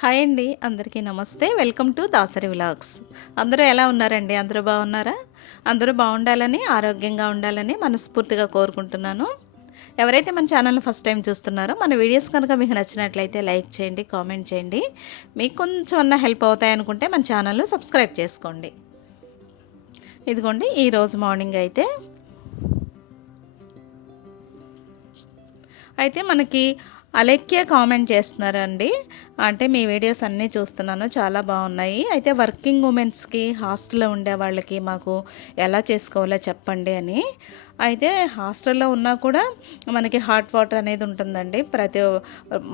Hi అండి, అందరికీ నమస్తే. Welcome to Dasari vlogs. అందరూ ఎలా ఉన్నారండి? అందరూ బాగున్నారా? అందరూ బాగుండాలని, ఆరోగ్యంగా ఉండాలని మనస్ఫూర్తిగా కోరుకుంటున్నాను. ఎవరైతే మన ఛానల్ని ఫస్ట్ టైం చూస్తున్నారో మన వీడియోస్ కనుక మీకు నచ్చినట్లయితే లైక్ చేయండి, కామెంట్ చేయండి. మీకు కొంచెం అన్న హెల్ప్ అవుతాయనుకుంటే మన ఛానల్ని సబ్స్క్రైబ్ చేసుకోండి. ఇదిగోండి, ఈరోజు మార్నింగ్ అయితే మనకి అలెక్కే కామెంట్ చేస్తున్నారండి. అంటే మీ వీడియోస్ అన్నీ చూస్తున్నాను, చాలా బాగున్నాయి. అయితే వర్కింగ్ ఉమెన్స్కి, హాస్టల్లో ఉండే వాళ్ళకి మాకు ఎలా చేసుకోవాలో చెప్పండి అని. అయితే హాస్టల్లో ఉన్నా కూడా మనకి హాట్ వాటర్ అనేది ఉంటుందండి. ప్రతి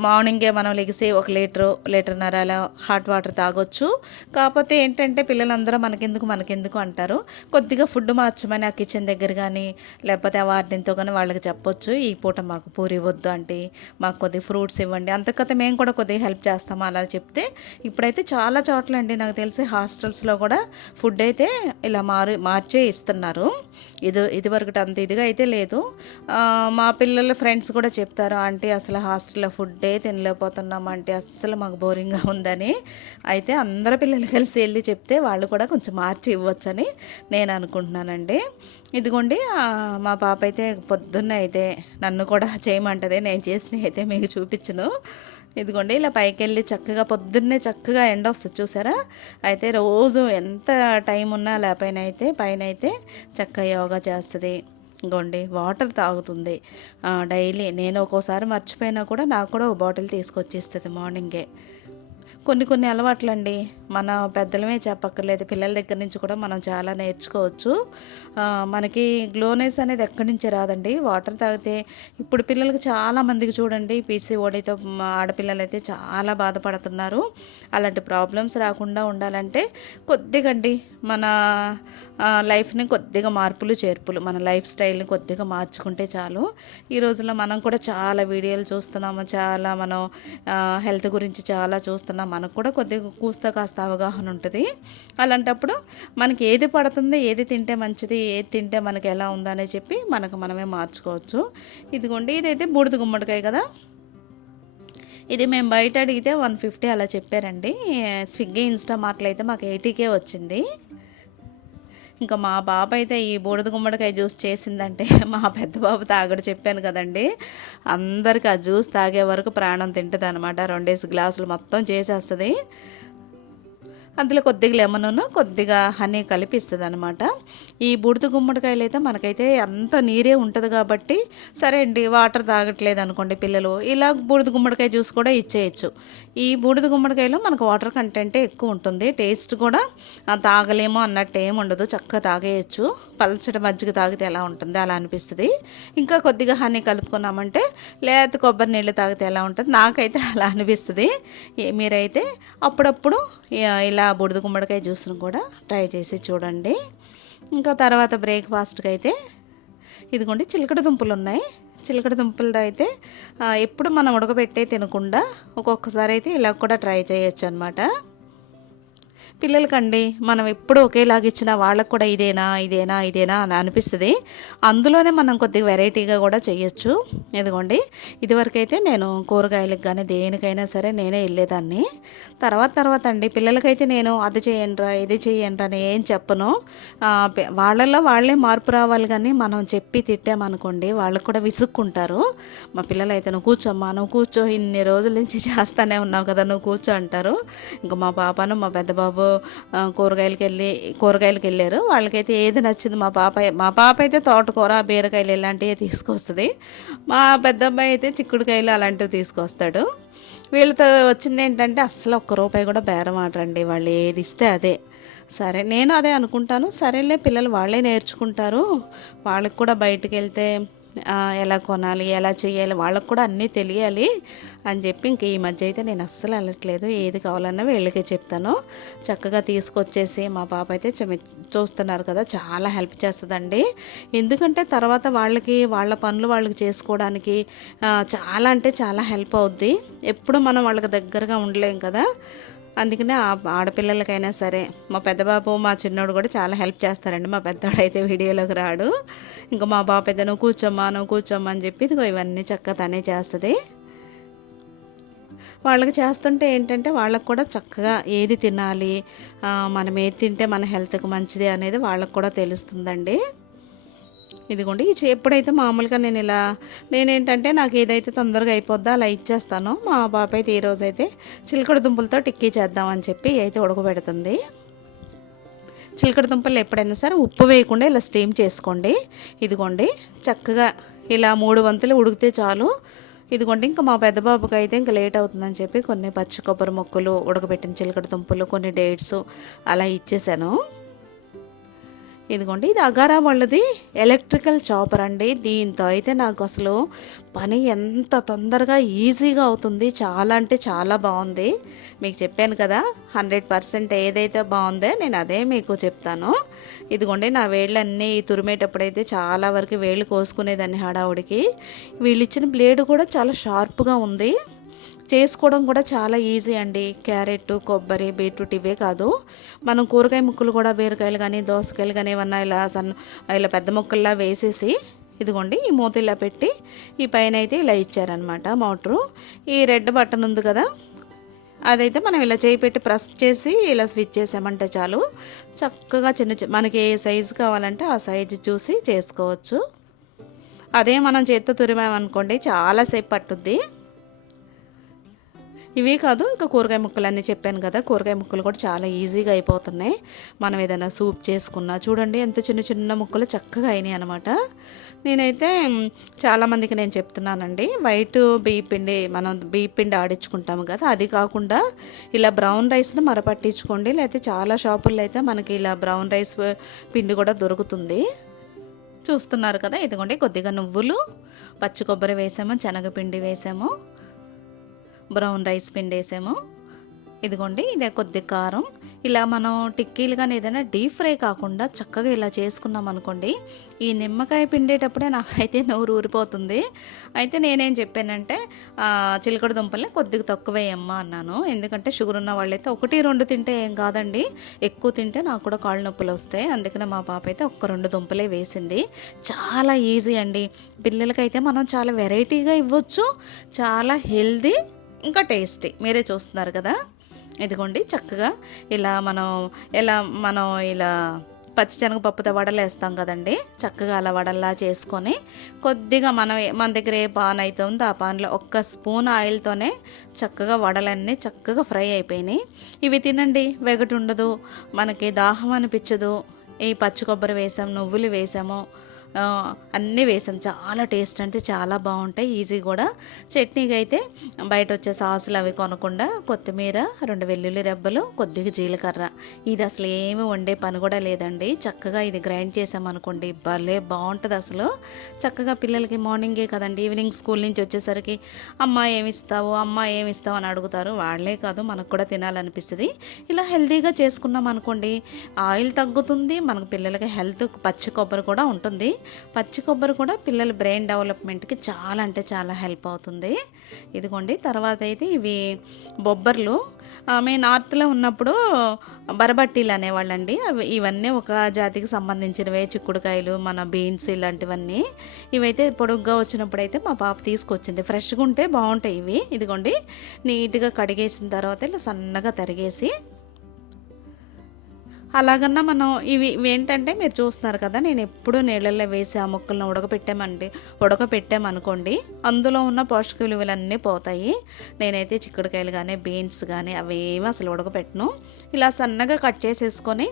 మార్నింగే మనం లెగిసి 1 లీటర్న్నర అలా హాట్ వాటర్ తాగొచ్చు. కాకపోతే ఏంటంటే పిల్లలందరూ మనకెందుకు అంటారు. కొద్దిగా ఫుడ్ మార్చమని ఆ కిచెన్ దగ్గర కానీ లేకపోతే ఆ వార్డెన్తో కానీ వాళ్ళకి చెప్పొచ్చు. ఈ పూట మాకు పూరి వద్దు అంటే మాకు కొద్దిగా ఫ్రూట్స్ ఇవ్వండి, అంతకత మేము కూడా కొద్దిగా హెల్ప్ చేస్తాము అలా చెప్తే. ఇప్పుడైతే చాలా చోట్ల అండి, నాకు తెలిసి హాస్టల్స్లో కూడా ఫుడ్ అయితే ఇలా మార్చే ఇస్తున్నారు. ఇదివరకు అంత ఇదిగా అయితే లేదు. మా పిల్లల ఫ్రెండ్స్ కూడా చెప్తారు, ఆంటీ అసలు హాస్టల్లో ఫుడ్డే తినలేకపోతున్నాం ఆంటీ, అస్సలు మాకు బోరింగ్గా ఉందని. అయితే అందరు పిల్లలు కలిసి వెళ్ళి చెప్తే వాళ్ళు కూడా కొంచెం మార్చి ఇవ్వచ్చని నేను అనుకుంటున్నానండి. ఇదిగోండి, మా పాప అయితే పొద్దున్న అయితే నన్ను కూడా చేయమంటది. నేను చేసినవి అయితే మీకు చూపించను. ఇదిగోండి, ఇలా పైకి వెళ్ళి పొద్దున్నే చక్కగా ఎండ వస్తుంది చూసారా. అయితే రోజు ఎంత టైం ఉన్నా లేకపోయినా అయితే పైన అయితే చక్కగా యోగా చేస్తుంది. ఇంకోండి, వాటర్ తాగుతుంది డైలీ. నేను ఒక్కోసారి మర్చిపోయినా కూడా నాకు కూడా ఒక బాటిల్ తీసుకొచ్చి ఇస్తుంది మార్నింగే. కొన్ని అలవాట్లండి మన పెద్దలమే చెప్పక్కర్లేదు, పిల్లల దగ్గర నుంచి కూడా మనం చాలా నేర్చుకోవచ్చు. మనకి గ్లోనెస్ అనేది ఎక్కడి నుంచి రాదండి, వాటర్ తాగితే. ఇప్పుడు పిల్లలకి చాలామందికి చూడండి పీసీఓడితో ఆడపిల్లలు అయితే చాలా బాధపడుతున్నారు. అలాంటి ప్రాబ్లమ్స్ రాకుండా ఉండాలంటే కొద్దిగా అండి మన లైఫ్ని కొద్దిగా మార్పులు చేర్పులు, మన లైఫ్ స్టైల్ని కొద్దిగా మార్చుకుంటే చాలు. ఈ రోజుల్లో మనం కూడా చాలా వీడియోలు చూస్తున్నాము, చాలా మనం హెల్త్ గురించి చాలా చూస్తున్నాం. మనకు కూడా కొద్దిగా కాస్త అవగాహన ఉంటుంది. అలాంటప్పుడు మనకి ఏది పడుతుంది, ఏది తింటే మంచిది, ఏది తింటే మనకి ఎలా ఉందని చెప్పి మనమే మార్చుకోవచ్చు. ఇదిగోండి, ఇదైతే బూడిద గుమ్మడికాయ కదా. ఇది మేము బయట అడిగితే 150 అలా చెప్పారండి. స్విగ్గీ, ఇన్స్టామార్ట్లో అయితే మాకు 80కే వచ్చింది. ఇంకా మా బాబు అయితే ఈ బూడిద గుమ్మడికాయ జ్యూస్ చేసిందంటే మా పెద్ద బాబు తాగడు, చెప్పాను కదండి. అందరికి ఆ జ్యూస్ తాగే వరకు ప్రాణం తింటుంది అనమాట. 2 గ్లాసులు మొత్తం చేసేస్తుంది. అందులో కొద్దిగా లెమన్, కొద్దిగా హనీ కలిపిస్తుంది అనమాట. ఈ బూడిద గుమ్మడికాయలు అయితే మనకైతే అంత నీరే ఉంటుంది కాబట్టి సరే అండి, వాటర్ తాగట్లేదు అనుకోండి పిల్లలు, ఇలా బూడిద గుమ్మడికాయ జ్యూస్ కూడా ఇచ్చేయచ్చు. ఈ బూడిద గుమ్మడికాయలో మనకు వాటర్ కంటెంటే ఎక్కువ ఉంటుంది. టేస్ట్ కూడా తాగలేమో అన్నట్టు ఏమి ఉండదు, చక్కగా తాగేయచ్చు. పల్చటి మజ్జిగ తాగితే ఎలా ఉంటుంది అలా అనిపిస్తుంది. ఇంకా కొద్దిగా హనీ కలుపుకున్నామంటే, లేకపోతే కొబ్బరి నీళ్ళు తాగితే ఎలా ఉంటుంది, నాకైతే అలా అనిపిస్తుంది. మీరైతే అప్పుడప్పుడు ఇలా బూడిద గుమ్మడికాయ జ్యూస్ను కూడా ట్రై చేసి చూడండి. ఇంకా తర్వాత బ్రేక్ఫాస్ట్కి అయితే ఇదిగోండి, చిలకడ దుంపలు ఉన్నాయి. చిలకడ దుంపలతో అయితే ఎప్పుడు మనం ఉడకబెట్టే తినకుండా ఒక్కొక్కసారి అయితే ఇలా కూడా ట్రై చేయొచ్చు అనమాట. పిల్లలకండి మనం ఎప్పుడు ఒకేలాగా ఇచ్చినా వాళ్ళకు కూడా ఇదేనా అని అనిపిస్తుంది. అందులోనే మనం కొద్దిగా వెరైటీగా కూడా చేయొచ్చు. ఇదివరకైతే నేను కూరగాయలకు కానీ దేనికైనా సరే నేనే వెళ్ళేదాన్ని. తర్వాత అండి పిల్లలకైతే నేను అది చేయండిరా ఇది చేయండిరా అని ఏం చెప్పను. వాళ్ళల్లో వాళ్ళే మార్పు రావాలి, కానీ మనం చెప్పి తిట్టామనుకోండి వాళ్ళకు కూడా విసుక్కుంటారు. మా పిల్లలైతే నువ్వు కూర్చోమ్మా, నువ్వు కూర్చో, ఇన్ని రోజుల నుంచి చేస్తానే ఉన్నావు కదా, నువ్వు కూర్చో అంటారు. ఇంకా మా పాపను మా పెద్ద బాబు కూరగాయలకి వెళ్ళారు. వాళ్ళకైతే ఏది నచ్చింది, మా పాప అయితే తోటకూర, బీరకాయలు ఇలాంటివి తీసుకొస్తుంది. మా పెద్ద అబ్బాయి అయితే చిక్కుడుకాయలు అలాంటివి తీసుకొస్తాడు. వీళ్ళతో వచ్చింది ఏంటంటే అస్సలు ₹1 కూడా బేరం ఆడరండి, వాళ్ళు ఏది ఇస్తే అదే. సరే, నేను అదే అనుకుంటాను, సరేలే పిల్లలు వాళ్ళే నేర్చుకుంటారు, వాళ్ళకి కూడా బయటకు వెళ్తే ఎలా కొనాలి, ఎలా చేయాలి, వాళ్ళకు కూడా అన్నీ తెలియాలి అని చెప్పి ఇంక ఈ మధ్య అయితే నేను అస్సలు వెళ్ళట్లేదు. ఏది కావాలన్నా వీళ్ళకే చెప్తాను. చక్కగా తీసుకొచ్చేసి మా పాప అయితే చూస్తున్నారు కదా, చాలా హెల్ప్ చేస్తుందండి. ఎందుకంటే తర్వాత వాళ్ళ పనులు వాళ్ళకి చేసుకోవడానికి చాలా అంటే చాలా హెల్ప్ అవుద్ది. ఎప్పుడు మనం వాళ్ళకి దగ్గరగా ఉండలేం కదా. అందుకనే ఆడపిల్లలకైనా సరే, మా పెద్ద బాబు మా చిన్నోడు కూడా చాలా హెల్ప్ చేస్తారండి. మా పెద్దవాడు అయితే వీడియోలోకి రాడు. ఇంకా మా బాబు అయితే నువ్వు కూర్చోమ్మా అని చెప్పి ఇదిగో ఇవన్నీ చక్కగా తనే చేస్తుంది. వాళ్ళకి చేస్తుంటే ఏంటంటే వాళ్ళకి కూడా చక్కగా ఏది తినాలి, మనం ఏది తింటే మన హెల్త్కి మంచిది అనేది వాళ్ళకి కూడా తెలుస్తుందండి. ఇదిగోండి ఎప్పుడైతే మామూలుగా నేనేంటంటే నాకు ఏదైతే తొందరగా అయిపోద్దో అలా ఇచ్చేస్తాను. మా పాప అయితే ఈరోజైతే చిలకడ దుంపలతో టిక్కీ చేద్దామని చెప్పి అయితే ఉడకబెడుతుంది. చిలకడ దుంపలు ఎప్పుడైనా సరే ఉప్పు వేయకుండా ఇలా స్టీమ్ చేసుకోండి. ఇదిగోండి చక్కగా ఇలా 3 వంతులు ఉడికితే చాలు. ఇదిగోండి ఇంకా మా పెద్ద బాబుకి అయితే ఇంకా లేట్ అవుతుందని చెప్పి కొన్ని పచ్చి కొబ్బరి ముక్కలు, ఉడకబెట్టిన చిలకడ దుంపలు, కొన్ని డేట్స్ అలా ఇచ్చేసాను. ఇదిగోండి ఇది అగారా వాళ్ళది ఎలక్ట్రికల్ చాపర్ అండి. దీంతో అయితే నాకు అసలు పని ఎంత తొందరగా ఈజీగా అవుతుంది. చాలా అంటే చాలా బాగుంది. మీకు చెప్పాను కదా 100% ఏదైతే బాగుందో నేను అదే మీకు చెప్తాను. ఇదిగోండి నా వేళ్ళన్నీ తురిమేటప్పుడైతే చాలా వరకు వేళ్ళు కోసుకునేదాన్ని హడావుడికి. వీళ్ళు ఇచ్చిన బ్లేడ్ కూడా చాలా షార్ప్గా ఉంది. చేసుకోవడం కూడా చాలా ఈజీ అండి. క్యారెట్, కొబ్బరి, బీట్రూట్ ఇవే కాదు, మనం కూరగాయ ముక్కలు కూడా బీరకాయలు కానీ దోసకాయలు కానీ ఏమన్నా ఇలా పెద్ద ముక్కల్లా వేసేసి ఇదిగోండి ఈ మూత ఇలా పెట్టి ఈ పైన అయితే ఇలా ఇచ్చారనమాట మోటరు. ఈ రెడ్ బటన్ ఉంది కదా, అదైతే మనం ఇలా చేయి పెట్టి ప్రెస్ చేసి ఇలా స్విచ్ చేసామంటే చాలు చక్కగా మనకి ఏ సైజు కావాలంటే ఆ సైజు చూసి చేసుకోవచ్చు. అదే మనం చేత్తో తురిమామనుకోండి చాలాసేపు పట్టుద్ది. ఇవే కాదు ఇంకా కూరగాయ ముక్కలు అన్నీ చెప్పాను కదా, కూరగాయ ముక్కలు కూడా చాలా ఈజీగా అయిపోతున్నాయి. మనం ఏదైనా సూప్ చేసుకున్నా చూడండి ఎంత చిన్న చిన్న ముక్కలు చక్కగా అయినాయి అనమాట. నేనైతే చాలామందికి నేను చెప్తున్నానండి, వైట్ బియ్య పిండి మనం బియ్య పిండి ఆడించుకుంటాము కదా, అది కాకుండా ఇలా బ్రౌన్ రైస్ని మరపట్టించుకోండి. లేకపోతే చాలా షాపుల్లో అయితే మనకి ఇలా బ్రౌన్ రైస్ పిండి కూడా దొరుకుతుంది. చూస్తున్నారు కదా, ఇదిగోండి కొద్దిగా నువ్వులు, పచ్చి కొబ్బరి వేసాము, శనగపిండి వేసాము, బ్రౌన్ రైస్ పిండి వేసాము. ఇదిగోండి ఇదే కొద్ది కారం. ఇలా మనం టిక్కీలు కానీ ఏదైనా డీప్ ఫ్రై కాకుండా చక్కగా ఇలా చేసుకున్నాం అనుకోండి, ఈ నిమ్మకాయ పిండేటప్పుడే నాకైతే నోరు ఊరిపోతుంది. అయితే నేనేం చెప్పానంటే చిలకడ దుంపల్ని కొద్దిగా తక్కువ వేయమ్మా అన్నాను. ఎందుకంటే షుగర్ ఉన్న వాళ్ళైతే 1-2 తింటే ఏం కాదండి, ఎక్కువ తింటే నాకు కూడా కాళ్ళు నొప్పులు వస్తాయి. అందుకనే మా పాప అయితే 1-2 దుంపలే వేసింది. చాలా ఈజీ అండి. పిల్లలకైతే మనం చాలా వెరైటీగా ఇవ్వచ్చు, చాలా హెల్దీ, ఇంకా టేస్టీ. మీరే చూస్తున్నారు కదా, ఇదిగోండి చక్కగా మనం ఇలా పచ్చిశనగపప్పుతో వడలు వేస్తాం కదండి, చక్కగా అలా వడల్లా చేసుకొని కొద్దిగా మన దగ్గర ఏ పాన్ అయితే ఉందో ఆ పాన్లో 1 స్పూన్ ఆయిల్తోనే చక్కగా వడలన్నీ చక్కగా ఫ్రై అయిపోయినాయి. ఇవి తినండి, వెగటు ఉండదు, మనకి దాహం అనిపించదు. ఈ పచ్చి కొబ్బరి వేసాం, నువ్వులు వేసాము, అన్నీ వేసాం. చాలా టేస్ట్ అంటే చాలా బాగుంటాయి, ఈజీ కూడా. చట్నీకి అయితే బయట వచ్చే సాసులు అవి కొనకుండా కొత్తిమీర, 2 వెల్లుల్లి రెబ్బలు, కొద్దిగా జీలకర్ర, ఇది అసలు ఏమి వండే పని కూడా లేదండి. చక్కగా ఇది గ్రైండ్ చేసామనుకోండి భలే బాగుంటుంది అసలు. చక్కగా పిల్లలకి మార్నింగే కదండి, ఈవినింగ్ స్కూల్ నుంచి వచ్చేసరికి అమ్మ ఏమిస్తావు అని అడుగుతారు. వాళ్ళే కాదు మనకు కూడా తినాలనిపిస్తుంది. ఇలా హెల్తీగా చేసుకున్నాం అనుకోండి ఆయిల్ తగ్గుతుంది, మనకు పిల్లలకి హెల్త్. పచ్చి కొబ్బరి కూడా ఉంటుంది, పచ్చి కొబ్బరి కూడా పిల్లల బ్రెయిన్ డెవలప్మెంట్కి చాలా అంటే చాలా హెల్ప్ అవుతుంది. ఇదిగోండి తర్వాత అయితే ఇవి బొబ్బర్లు. మేము నార్త్లో ఉన్నప్పుడు బరబట్టీలు అనేవాళ్ళండి. ఇవన్నీ ఒక జాతికి సంబంధించినవే, చిక్కుడుకాయలు, మన బీన్స్ ఇలాంటివన్నీ. ఇవైతే పొడుగ్గా వచ్చినప్పుడైతే మా పాప తీసుకొచ్చింది. ఫ్రెష్గా ఉంటే బాగుంటాయి ఇవి. ఇదిగోండి నీట్గా కడిగేసిన తర్వాత ఇలా సన్నగా తరిగేసి అలాగన్నా మనం ఇవి ఏంటంటే మీరు చూస్తున్నారు కదా, నేను ఎప్పుడూ నీళ్ళల్లో వేసి ఆ ముక్కలను ఉడకపెట్టామనుకోండి అందులో ఉన్న పోషక విలువలన్నీ పోతాయి. నేనైతే చిక్కుడుకాయలు కానీ బీన్స్ కానీ అవేమీ అసలు ఉడకపెట్టను. ఇలా సన్నగా కట్ చేసేసుకొని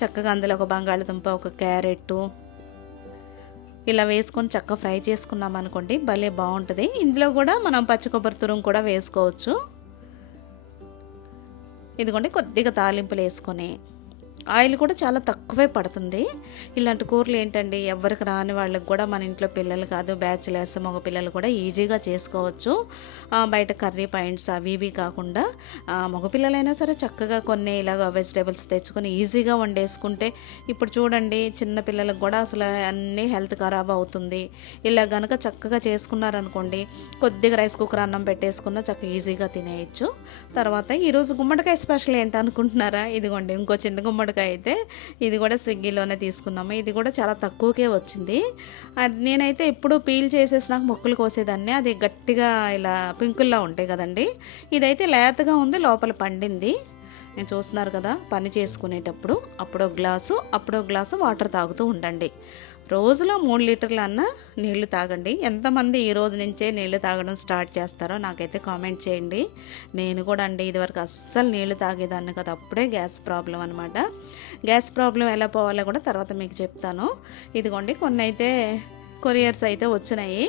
చక్కగా అందులో ఒక బంగాళదుంప, ఒక క్యారెట్ ఇలా వేసుకొని చక్కగా ఫ్రై చేసుకున్నాం అనుకోండి భలే బాగుంటుంది. ఇందులో కూడా మనం పచ్చి కొబ్బరి తురుము కూడా వేసుకోవచ్చు. ఇదిగోండి కొద్దిగా తాలింపులు వేసుకొని, ఆయిల్ కూడా చాలా తక్కువే పడుతుంది. ఇలాంటి కూరలు ఏంటండి ఎవరికి రాని వాళ్ళకి కూడా, మన ఇంట్లో పిల్లలు కాదు బ్యాచిలర్స్ మగ పిల్లలు కూడా ఈజీగా చేసుకోవచ్చు. బయట కర్రీ పాయింట్స్ అవి ఇవి కాకుండా మగపిల్లలైనా సరే చక్కగా కొన్ని ఇలాగ వెజిటేబుల్స్ తెచ్చుకొని ఈజీగా వండేసుకుంటే, ఇప్పుడు చూడండి చిన్న పిల్లలకు కూడా అసలు అన్నీ హెల్త్ ఖరాబ్ అవుతుంది. ఇలా కనుక చక్కగా చేసుకున్నారనుకోండి, కొద్దిగా రైస్ కుక్కర్ అన్నం పెట్టేసుకున్న చక్కగా ఈజీగా తినేయచ్చు. తర్వాత ఈరోజు గుమ్మడికాయ స్పెషల్ ఏంటనుకుంటున్నారా, ఇదిగోండి ఇంకో చిన్న గుమ్మడికాయ గుమ్మడికాయ అయితే ఇది కూడా స్విగ్గీలోనే తీసుకున్నాము. ఇది కూడా చాలా తక్కువకే వచ్చింది. అది నేనైతే ఎప్పుడు పీల్ చేసేసి నాకు మొక్కలు కోసేదాన్ని. అది గట్టిగా ఇలా పింకుల్లా ఉంటాయి కదండి. ఇదైతే లేతగా ఉంది, లోపల పండింది. నేను చూస్తున్నారు కదా, పని చేసుకునేటప్పుడు అప్పుడో గ్లాసు వాటర్ తాగుతూ ఉండండి. రోజులో 3 లీటర్ల అన్న నీళ్లు తాగండి. ఎంతమంది ఈ రోజు నుంచే నీళ్లు తాగడం స్టార్ట్ చేస్తారో నాకైతే కామెంట్ చేయండి. నేను కూడా అండి ఇదివరకు అస్సలు నీళ్లు తాగేదాన్ని కదా, అప్పుడే గ్యాస్ ప్రాబ్లం అనమాట. గ్యాస్ ప్రాబ్లం ఎలా పోవాలో కూడా తర్వాత మీకు చెప్తాను. ఇదిగోండి కొన్ని అయితే కొరియర్స్ అయితే వచ్చినాయి.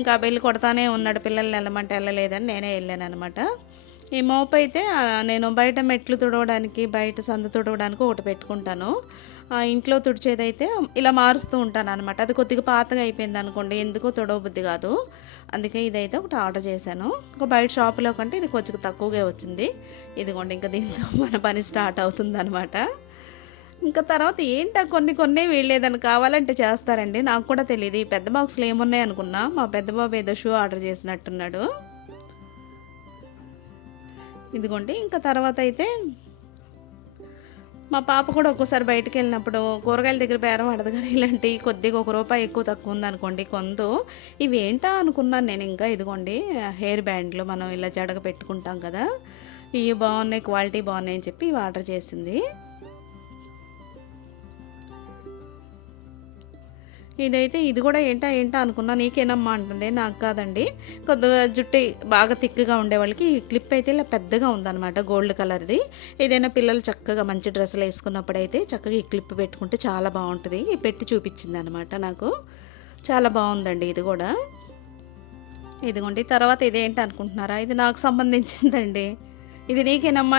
ఇంకా బెల్లి కొడతానే ఉన్నాడు, పిల్లల్ని వెళ్ళమంటే వెళ్ళలేదని నేనే వెళ్ళాను అనమాట. ఈ మోప్ అయితే నేను బయట మెట్లు తుడవడానికి, బయట సందు తుడవడానికి ఒకటి పెట్టుకుంటాను. ఇంట్లో తుడిచేదైతే ఇలా మారుస్తూ ఉంటాను అనమాట. అది కొద్దిగా పాతగా అయిపోయింది అనుకోండి, ఎందుకో తుడవబుద్ధి కాదు. అందుకే ఇదైతే ఒకటి ఆర్డర్ చేశాను. ఇంకా బయట షాపులో కంటే ఇది కొంచెం తక్కువగా వచ్చింది. ఇదిగోండి ఇంకా దీంతో మన పని స్టార్ట్ అవుతుంది అనమాట. ఇంకా తర్వాత ఏంటో కొన్ని వీళ్ళేదని కావాలంటే చేస్తారండి. నాకు కూడా తెలియదు ఈ పెద్ద బాక్స్లో ఏమున్నాయి అనుకున్నా. మా పెద్ద బాబు ఏదో షూ ఆర్డర్ చేసినట్టున్నాడు. ఇదిగోండి ఇంకా తర్వాత అయితే మా పాప కూడా ఒక్కోసారి బయటకు వెళ్ళినప్పుడు కూరగాయల దగ్గర బేరం ఆడదు, కానీ ఇలాంటి కొద్దిగా ₹1 ఎక్కువ తక్కువ ఉందనుకోండి కొందు. ఇవి ఏంటా అనుకున్నాను నేను. ఇంకా ఇదిగోండి హెయిర్ బ్యాండ్లు మనం ఇలా జడగ పెట్టుకుంటాం కదా, ఇవి బాగున్నాయి, క్వాలిటీ బాగున్నాయి అని చెప్పి ఇవి ఆర్డర్ చేసింది. ఇదైతే ఇది కూడా ఏంటా అనుకున్నా. నీకేనమ్మా అంటుంది. నాకు కాదండి, కొద్దిగా జుట్టు బాగా తిక్కుగా ఉండే వాళ్ళకి ఈ క్లిప్ అయితే ఇలా పెద్దగా ఉందన్నమాట, గోల్డ్ కలర్ది. ఏదైనా పిల్లలు చక్కగా మంచి డ్రెస్సులు వేసుకున్నప్పుడు అయితే చక్కగా ఈ క్లిప్ పెట్టుకుంటే చాలా బాగుంటుంది. ఈ పెట్టి చూపించింది అనమాట నాకు. చాలా బాగుందండి ఇది కూడా. ఇదిగోండి తర్వాత ఇదేంటి అనుకుంటున్నారా, ఇది నాకు సంబంధించిందండి. ఇది నీకేనమ్మా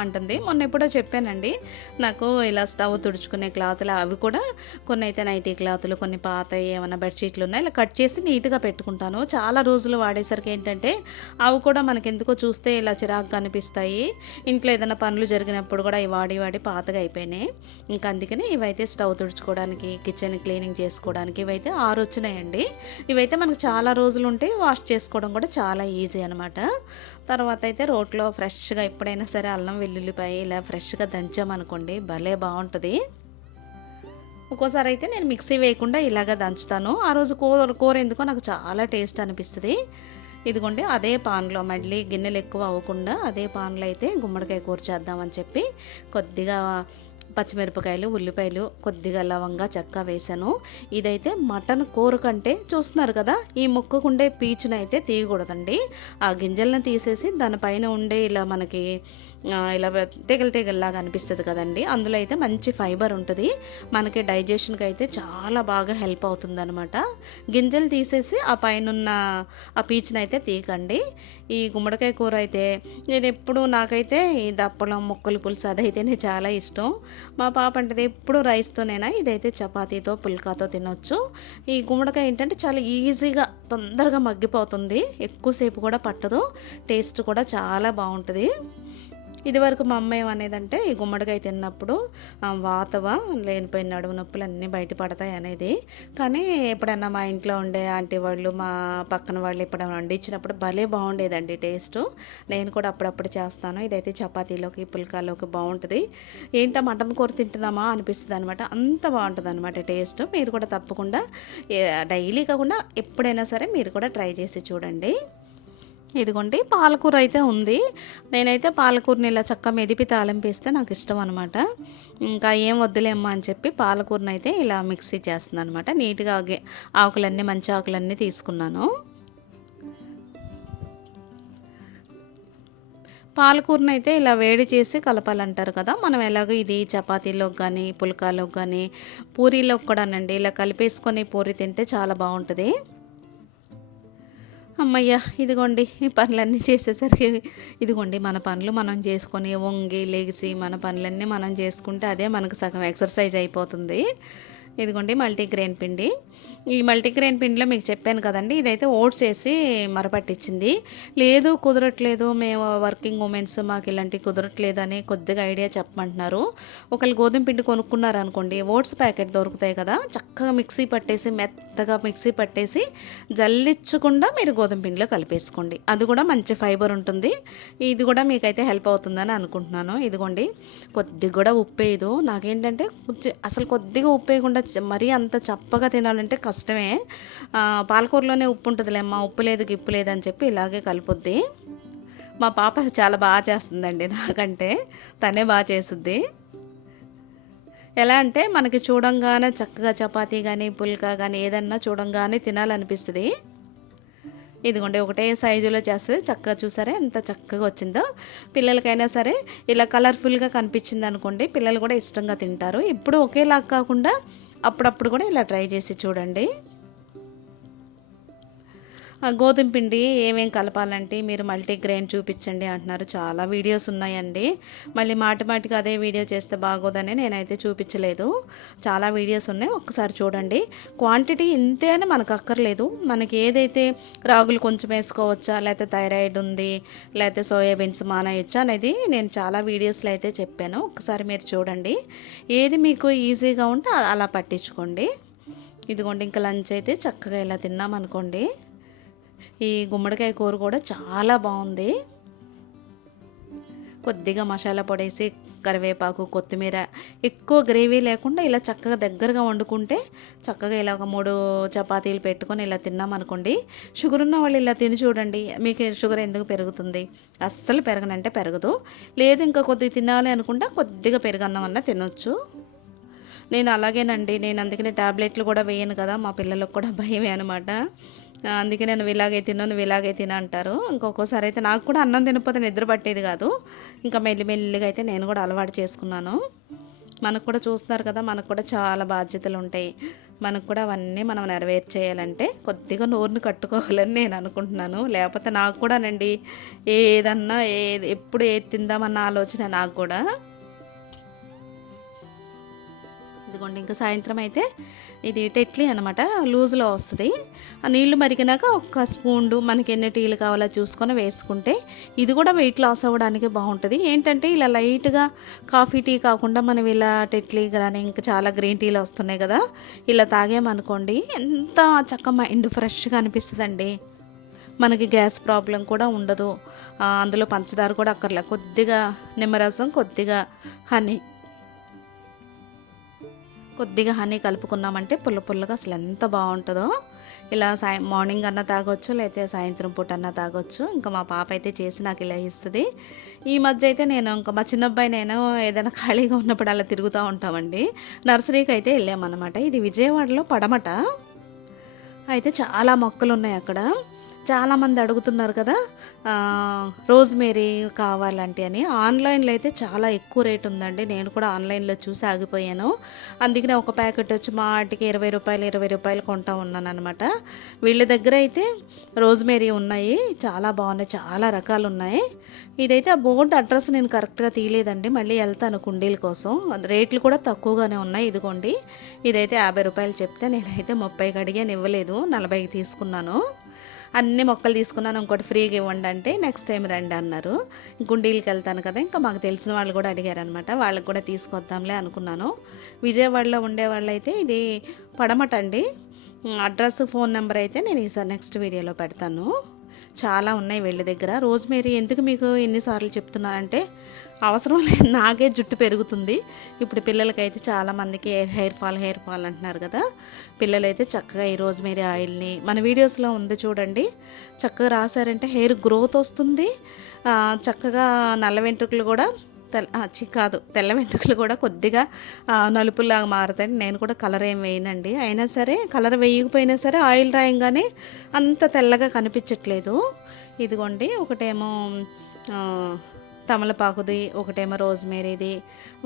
అంటుంది. మొన్న ఎప్పుడో చెప్పానండి, నాకు ఇలా స్టవ్ తుడుచుకునే క్లాతులు అవి కూడా కొన్ని అయితే నైటీ క్లాతులు, కొన్ని పాత ఏమైనా బెడ్షీట్లు ఉన్నాయి, ఇలా కట్ చేసి నీట్గా పెట్టుకుంటాను. చాలా రోజులు వాడేసరికి ఏంటంటే అవి కూడా మనకి ఎందుకో చూస్తే ఇలా చిరాకుగా అనిపిస్తాయి. ఇంట్లో ఏదైనా పనులు జరిగినప్పుడు కూడా ఇవి వాడి పాతగా అయిపోయినాయి. ఇంకా అందుకని ఇవైతే స్టవ్ తుడుచుకోవడానికి, కిచెన్ క్లీనింగ్ చేసుకోవడానికి ఇవైతే 6 వచ్చినాయండి. ఇవైతే మనకు చాలా రోజులు ఉంటే వాష్ చేసుకోవడం కూడా చాలా ఈజీ అనమాట. తర్వాత అయితే రోట్లో ఫ్రెష్గా ఎప్పుడైనా సరే అల్లం వెల్లుల్లిపాయ ఇలా ఫ్రెష్గా దంచామనుకోండి భలే బాగుంటుంది. ఒక్కోసారి అయితే నేను మిక్సీ వేయకుండా ఇలాగ దంచుతాను. ఆ రోజు కూర ఎందుకో నాకు చాలా టేస్ట్ అనిపిస్తుంది. ఇదిగోండి అదే పాన్లో మళ్ళీ గిన్నెలు ఎక్కువ అవ్వకుండా అదే పాన్లో అయితే గుమ్మడికాయ కూర చేద్దామని చెప్పి కొద్దిగా పచ్చిమిరపకాయలు, ఉల్లిపాయలు, కొద్దిగా లవంగా, చెక్క వేసాను. ఇదైతే మటన్ కూర కంటే చూస్తున్నారు కదా, ఈ ముక్కకుండే పీచునైతే తీయకూడదండి. ఆ గింజలను తీసేసి దానిపైన ఉండే ఇలా మనకి ఇలా తెగలాగా అనిపిస్తుంది కదండి, అందులో అయితే మంచి ఫైబర్ ఉంటుంది. మనకి డైజెషన్కి అయితే చాలా బాగా హెల్ప్ అవుతుంది అనమాట. గింజలు తీసేసి ఆ పైన ఆ పీచుని అయితే తీయకండి. ఈ గుమ్మడికాయ కూర అయితే నాకైతే ఈ దప్పలం, ముక్కలు పులుసు అదైతేనే చాలా ఇష్టం. మా పాప అంటే ఎప్పుడు రైస్తోనేనా, ఇదైతే చపాతీతో పుల్కాతో తినొచ్చు. ఈ గుమ్మడికాయ ఏంటంటే చాలా ఈజీగా తొందరగా మగ్గిపోతుంది, ఎక్కువసేపు కూడా పట్టదు, టేస్ట్ కూడా చాలా బాగుంటుంది. ఇదివరకు మా అమ్మ ఏమనేదంటే ఈ గుమ్మడికాయ తిన్నప్పుడు వాతవ లేనిపోయిన నడుము నొప్పులు అన్నీ బయటపడతాయి అనేది. కానీ ఎప్పుడన్నా మా ఇంట్లో ఉండే ఆంటీ వాళ్ళు, మా పక్కన వాళ్ళు ఎప్పుడైనా వండించినప్పుడు భలే బాగుండేదండి టేస్ట్. నేను కూడా అప్పుడప్పుడు చేస్తాను. ఇదైతే చపాతీలోకి, పుల్కాలోకి బాగుంటుంది. ఏంటో మటన్ కూర తింటున్నామా అనిపిస్తుంది అనమాట, అంత బాగుంటుంది అనమాట టేస్ట్. మీరు కూడా తప్పకుండా డైలీ కాకుండా ఎప్పుడైనా సరే మీరు కూడా ట్రై చేసి చూడండి. ఇదిగోండి పాలకూర అయితే ఉంది. నేనైతే పాలకూరని ఇలా చక్క మెదిపి తాలింపేస్తే నాకు ఇష్టం అనమాట. ఇంకా ఏం వద్దులేమ్మా అని చెప్పి పాలకూరని అయితే ఇలా మిక్సీ చేస్తుంది అనమాట. నీట్గా ఆకులన్నీ, మంచి ఆకులన్నీ తీసుకున్నాను. పాలకూరని అయితే ఇలా వేడి చేసి కలపాలంటారు కదా, మనం ఎలాగో ఇది చపాతీలోకి కానీ, పుల్కాలోకి కానీ, పూరీలోకి కూడానండి ఇలా కలిపేసుకొని పూరి తింటే చాలా బాగుంటుంది. అమ్మయ్య ఇదిగోండి ఈ పనులన్నీ చేసేసరికి ఇదిగోండి మన పనులు మనం చేసుకొని వంగి లెగిసి మన పనులన్నీ మనం చేసుకుంటే అదే మనకు సగం ఎక్సర్సైజ్ అయిపోతుంది. ఇదిగోండి మల్టీగ్రెయిన్ పిండి. ఈ మల్టీగ్రెయిన్ పిండిలో మీకు చెప్పాను కదండి, ఇదైతే ఓట్స్ వేసి మరపట్టించింది. లేదు కుదరట్లేదు, మేము వర్కింగ్ ఉమెన్స్ మాకు ఇలాంటివి కుదరట్లేదు అని కొద్దిగా ఐడియా చెప్పమంటున్నారు. ఒకళ్ళు గోధుమ పిండి కొనుక్కున్నారనుకోండి, ఓట్స్ ప్యాకెట్ దొరుకుతాయి కదా, చక్కగా మిక్సీ పట్టేసి మెత్తగా మిక్సీ పట్టేసి జల్లించకుండా మీరు గోధుమ పిండిలో కలిపేసుకోండి. అది కూడా మంచి ఫైబర్ ఉంటుంది. ఇది కూడా మీకైతే హెల్ప్ అవుతుందని అనుకుంటున్నాను. ఇదిగోండి కొద్దిగా కూడా ఉప్పు వేయదు. నాకేంటంటే అసలు కొద్దిగా ఉప్పు వేయకుండా మరీ అంత చప్పగా తినాలంటే కష్టమే. పాలకూరలోనే ఉప్పు ఉంటుందిలేమ్మా, ఉప్పు లేదు గిప్పు లేదు అని చెప్పి ఇలాగే కలుపుద్ది. మా పాప చాలా బాగా చేస్తుందండి నాకంటే, తనే బాగా చేస్తుంది. ఎలా అంటే మనకి చూడంగానే చక్కగా చపాతీ కానీ పుల్కా కానీ ఏదన్నా చూడంగానే తినాలనిపిస్తుంది. ఇదిగోండి ఒకటే సైజులో చేస్తుంది. చక్కగా చూసారా ఎంత చక్కగా వచ్చిందో. పిల్లలకైనా సరే ఇలా కలర్ఫుల్గా కనిపించింది అనుకోండి, పిల్లలు కూడా ఇష్టంగా తింటారు. ఇప్పుడు ఒకేలాగా కాకుండా అప్పుడప్పుడు కూడా ఇలా ట్రై చేసి చూడండి. గోధుమ పిండి ఏమేం కలపాలంటే మీరు మల్టీగ్రెయిన్ చూపించండి అంటున్నారు. చాలా వీడియోస్ ఉన్నాయండి. మళ్ళీ మాటికి అదే వీడియో చేస్తే బాగోదని నేనైతే చూపించలేదు. చాలా వీడియోస్ ఉన్నాయి, ఒక్కసారి చూడండి. క్వాంటిటీ ఇంతే అని మనకు అక్కర్లేదు. మనకి ఏదైతే రాగులు కొంచెం వేసుకోవచ్చా, లేకపోతే థైరాయిడ్ ఉంది, లేకపోతే సోయాబీన్స్ మానేయచ్చా అనేది నేను చాలా వీడియోస్లో అయితే చెప్పాను. ఒక్కసారి మీరు చూడండి. ఏది మీకు ఈజీగా ఉంటే అలా పట్టించుకోండి. ఇదిగోండి ఇంకా లంచ్ అయితే చక్కగా ఇలా తిన్నామనుకోండి. ఈ గుమ్మడికాయ కూర కూడా చాలా బాగుంది. కొద్దిగా మసాలా పొడేసి కరివేపాకు కొత్తిమీర, ఎక్కువ గ్రేవీ లేకుండా ఇలా చక్కగా దగ్గరగా వండుకుంటే చక్కగా ఇలా ఒక 3 చపాతీలు పెట్టుకొని ఇలా తిన్నామనుకోండి. షుగర్ ఉన్న వాళ్ళు ఇలా తిని చూడండి, మీకు షుగర్ ఎందుకు పెరుగుతుంది, అస్సలు పెరగనంటే పెరగదు. లేదు ఇంకా కొద్దిగా తినాలి అనుకుంటే కొద్దిగా పెరుగన్నం అన్న తినొచ్చు. నేను అలాగేనండి, నేను అందుకనే ట్యాబ్లెట్లు కూడా వేయను కదా, మా పిల్లలకు కూడా భయమే అనమాట. అందుకే నేను ఇలాగే తిన్నా, నువ్వు ఇలాగే తిన అంటారు. ఇంకొకసారి అయితే నాకు కూడా అన్నం తినకపోతే నిద్ర పట్టేది కాదు. ఇంకా మెల్లిమెల్లిగా అయితే నేను కూడా అలవాటు చేసుకున్నాను. మనకు కూడా చూస్తున్నారు కదా, మనకు కూడా చాలా బాధ్యతలు ఉంటాయి. మనకు కూడా అవన్నీ మనం నెరవేర్చేయాలంటే కొద్దిగా నోరుని కట్టుకోవాలని నేను అనుకుంటున్నాను. లేకపోతే నాకు కూడానండి ఏదన్నా ఎప్పుడు ఏది తిందామన్న ఆలోచన నాకు కూడా. ఇదిగోండి ఇంకా సాయంత్రం అయితే ఇది టెట్లీ అనమాట, లూజ్లో వస్తుంది. ఆ నీళ్లు మరిగినాక ఒక స్పూన్ మనకి ఎన్ని టీలు కావాలో చూసుకొని వేసుకుంటే ఇది కూడా వెయిట్ లాస్ అవ్వడానికి బాగుంటుంది. ఏంటంటే ఇలా లైట్గా కాఫీ టీ కాకుండా మనం ఇలా టెట్లీ కానీ ఇంకా చాలా గ్రీన్ టీలు వస్తున్నాయి కదా, ఇలా తాగామనుకోండి ఎంత చక్క మైండ్ ఫ్రెష్గా అనిపిస్తుందండి. మనకి గ్యాస్ ప్రాబ్లం కూడా ఉండదు. అందులో పంచదార కూడా అక్కర్లే, కొద్దిగా నిమ్మరసం, కొద్దిగా హనీ కలుపుకున్నామంటే పుల్లగా అసలు ఎంత బాగుంటుందో. ఇలా మార్నింగ్ అన్న తాగొచ్చు, లేకపోతే సాయంత్రం పూట అన్న తాగొచ్చు. ఇంకా మా పాప అయితే చేసి నాకు ఇలా ఇస్తుంది. ఈ మధ్య అయితే నేను ఇంకా మా చిన్నబ్బాయి నేను ఏదైనా ఖాళీగా ఉన్నప్పుడు అలా తిరుగుతూ ఉంటామండి. నర్సరీకి అయితే వెళ్ళామన్నమాట. ఇది విజయవాడలో పడమట. అయితే చాలా మొక్కలు ఉన్నాయి అక్కడ. చాలామంది అడుగుతున్నారు కదా రోజ్మేరీ కావాలంటే అని. ఆన్లైన్లో అయితే చాలా ఎక్కువ రేట్ ఉందండి. నేను కూడా ఆన్లైన్లో చూసి ఆగిపోయాను. అందుకనే ఒక ప్యాకెట్ వచ్చి మా వాటికి 20 రూపాయలు కొంటా ఉన్నాను అనమాట. వీళ్ళ దగ్గర అయితే రోజ్మేరీ ఉన్నాయి, చాలా బాగున్నాయి, చాలా రకాలు ఉన్నాయి. ఇదైతే ఆ బోర్డు అడ్రస్ నేను కరెక్ట్గా తీయలేదండి, మళ్ళీ వెళ్తాను కుండీల కోసం. రేట్లు కూడా తక్కువగానే ఉన్నాయి. ఇదిగోండి ఇదైతే 50 రూపాయలు చెప్తే నేనైతే 30కి అడిగాను, ఇవ్వలేదు, 40కి తీసుకున్నాను. అన్ని మొక్కలు తీసుకున్నాను, ఇంకోటి ఫ్రీగా ఇవ్వండి అంటే నెక్స్ట్ టైం రండి అన్నారు. గుండీలకి వెళ్తాను కదా, ఇంకా మాకు తెలిసిన వాళ్ళు కూడా అడిగారనమాట, వాళ్ళకి కూడా తీసుకొద్దాంలే అనుకున్నాను. విజయవాడలో ఉండే వాళ్ళైతే ఇది పడమట అండి. అడ్రస్ ఫోన్ నెంబర్ అయితే నేను ఈసారి నెక్స్ట్ వీడియోలో పెడతాను. చాలా ఉన్నాయి వీళ్ళ దగ్గర. రోజ్మేరీ ఎందుకు మీకు ఎన్నిసార్లు చెప్తున్నానంటే అవసరం లేదు, నాకే జుట్టు పెరుగుతుంది. ఇప్పుడు పిల్లలకైతే చాలామందికి హెయిర్ ఫాల్ అంటున్నారు కదా, పిల్లలైతే చక్కగా ఈ రోజ్మేరీ ఆయిల్ని మన వీడియోస్లో ఉంది చూడండి, చక్కగా రాశారంటే హెయిర్ గ్రోత్ వస్తుంది. చక్కగా నల్ల వెంట్రుకలు కూడా తెల్ల వెంట్రుకలు కూడా కొద్దిగా నలుపులాగా మారుతాయి. నేను కూడా కలర్ ఏం వేయనండి, అయినా సరే కలర్ వేయకపోయినా సరే ఆయిల్ రాయంగానే అంత తెల్లగా కనిపించట్లేదు. ఇదిగోండి ఒకటేమో తమలపాకుది, ఒకటేమో రోజ్మేరీది,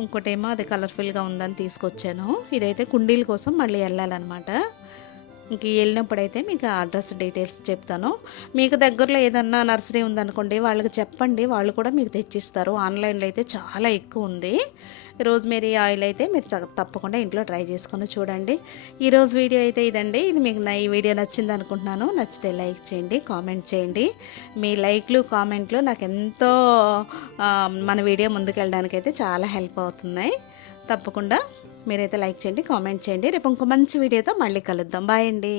ఇంకోటేమో అది కలర్ఫుల్గా ఉందని తీసుకొచ్చాను. ఇదైతే కుండీల కోసం మళ్ళీ వెళ్ళాలన్నమాట. ఇంక వెళ్ళినప్పుడైతే మీకు ఆ అడ్రస్ డీటెయిల్స్ చెప్తాను. మీకు దగ్గరలో ఏదన్నా నర్సరీ ఉందనుకోండి వాళ్ళకి చెప్పండి, వాళ్ళు కూడా మీకు తెచ్చిస్తారు. ఆన్లైన్లో అయితే చాలా ఎక్కువ ఉంది. రోజ్మేరీ ఆయిల్ అయితే మీరు తప్పకుండా ఇంట్లో ట్రై చేసుకొని చూడండి. ఈరోజు వీడియో అయితే ఇదండి. ఇది మీకు ఈ వీడియో నచ్చింది అనుకుంటున్నాను. నచ్చితే లైక్ చేయండి, కామెంట్ చేయండి. మీ లైక్లు కామెంట్లు నాకు ఎంతో మన వీడియో ముందుకెళ్ళడానికి అయితే చాలా హెల్ప్ అవుతున్నాయి. తప్పకుండా మీరైతే లైక్ చేయండి, కామెంట్ చేయండి. రేపు ఇంకో మంచి వీడియోతో మళ్ళీ కలుద్దాం. బాయ్ అండి.